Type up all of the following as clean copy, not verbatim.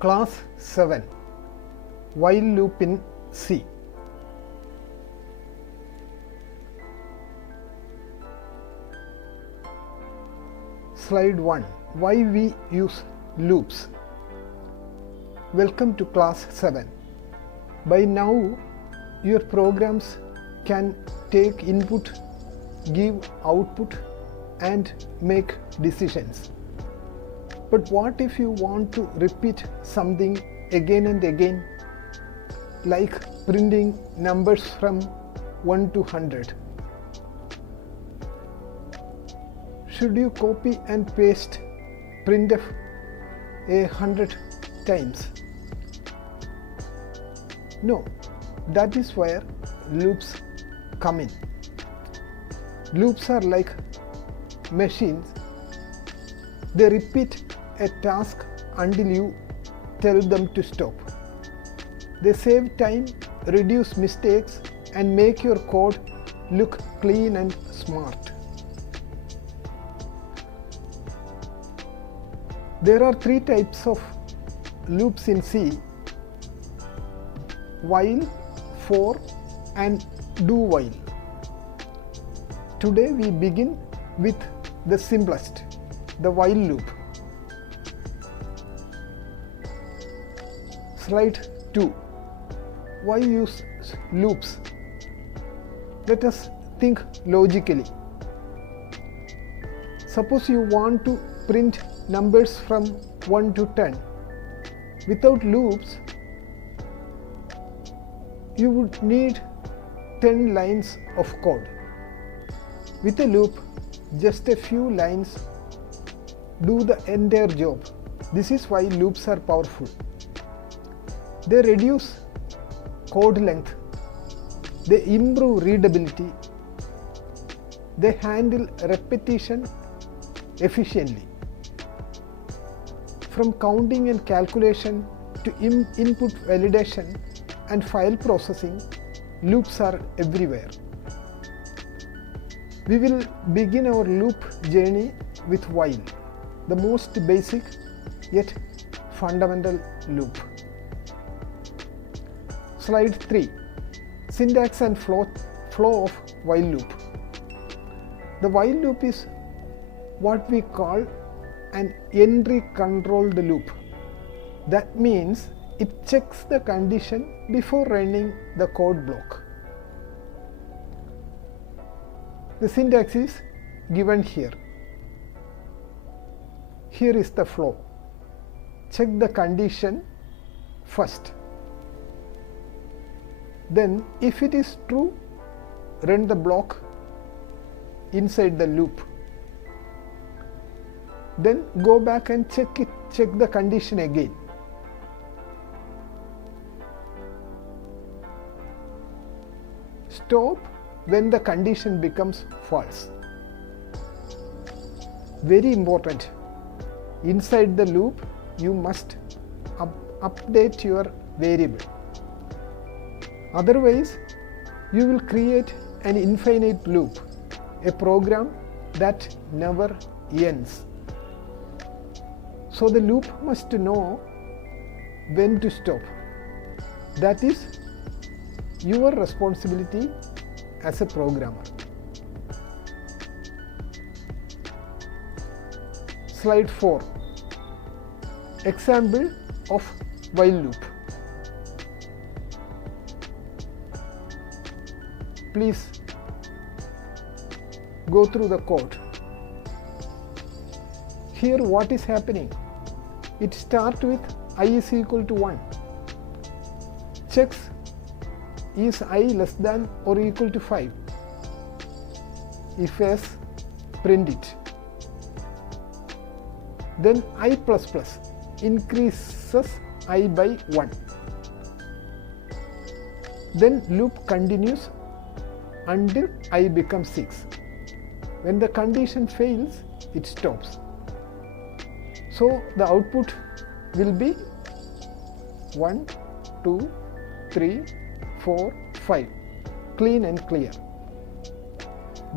Class 7 While loop in C. Slide 1. Why we use loops? Welcome to class 7. By now your programs can take input, give output and make decisions. But what if you want to repeat something again and again, like printing numbers from 1 to 100? Should you copy and paste printf 100 times? No, that is where loops come in. Loops are like machines. They repeat a task until you tell them to stop. They save time, reduce mistakes, and make your code look clean and smart. There are three types of loops in C: while, for, and do while. Today we begin with the simplest, the while loop. Slide 2. Why use loops? Let us think logically. Suppose you want to print numbers from 1 to 10. Without loops, you would need 10 lines of code. With a loop, just a few lines do the entire job. This is why loops are powerful. They reduce code length, they improve readability, they handle repetition efficiently. From counting and calculation to input validation and file processing, loops are everywhere. We will begin our loop journey with while, the most basic yet fundamental loop. Slide 3. Syntax and flow of while loop. The while loop is what we call an entry controlled loop. That means it checks the condition before running the code block. The syntax is given here. Here is the flow. Check the condition first. Then, if it is true, run the block inside the loop. Then go back and check the condition again. Stop when the condition becomes false. Very important. Inside the loop, you must update your variable. Otherwise, you will create an infinite loop, a program that never ends. So the loop must know when to stop. That is your responsibility as a programmer. Slide 4. Example of while loop. Please go through the code. Here what is happening? It starts with I is equal to 1. Checks is I less than or equal to 5. If yes, print it. Then I++ increases I by 1. Then loop continues until I becomes 6. When the condition fails, it stops. So the output will be 1, 2, 3, 4, 5. Clean and clear.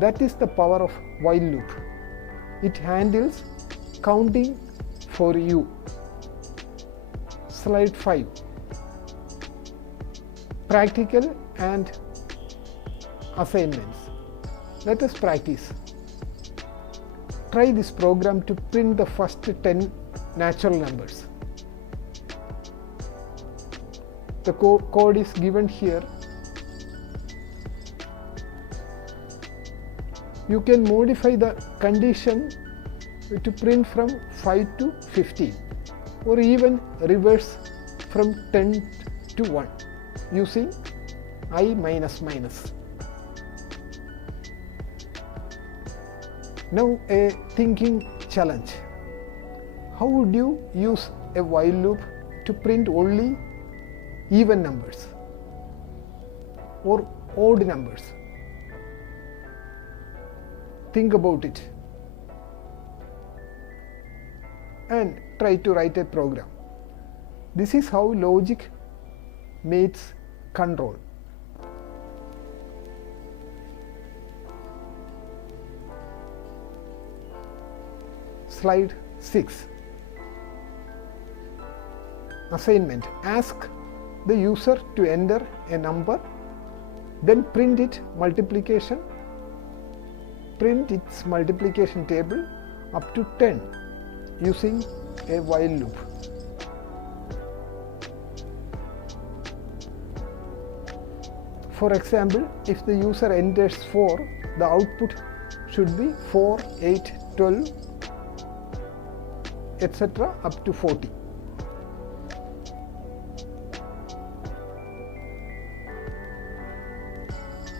That is the power of while loop. It handles counting for you. Slide 5. Practical and assignments. Let us practice. Try this program to print the first 10 natural numbers. The code is given here. You can modify the condition to print from 5 to 15 or even reverse from 10 to 1 using I minus minus. Now a thinking challenge. How would you use a while loop to print only even numbers or odd numbers? Think about it and try to write a program. This is how logic meets control. Slide 6. Assignment. Ask the user to enter a number, then print its multiplication table up to 10 using a while loop. For example, if the user enters 4, the output should be 4, 8, 12, etc. up to 40.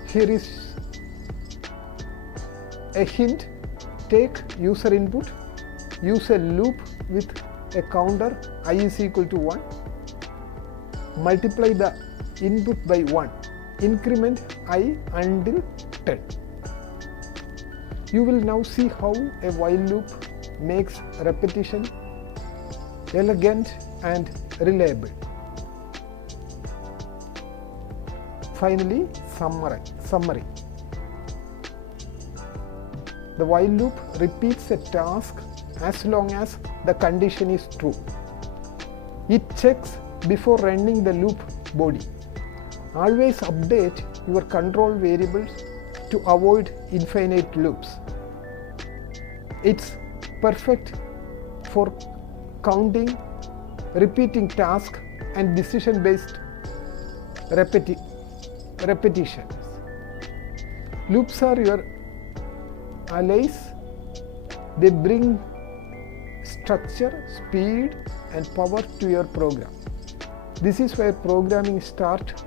Here is a hint. Take user input, use a loop with a counter I is equal to 1, multiply the input by 1, increment I until 10. You will now see how a while loop makes repetition elegant and reliable. Finally, summary. The while loop repeats a task as long as the condition is true. It checks before running the loop body. Always update your control variables to avoid infinite loops. It's perfect for counting, repeating tasks, and decision-based repetitions. Loops are your allies. They bring structure, speed, and power to your program. This is where programming starts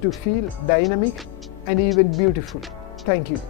to feel dynamic and even beautiful. Thank you.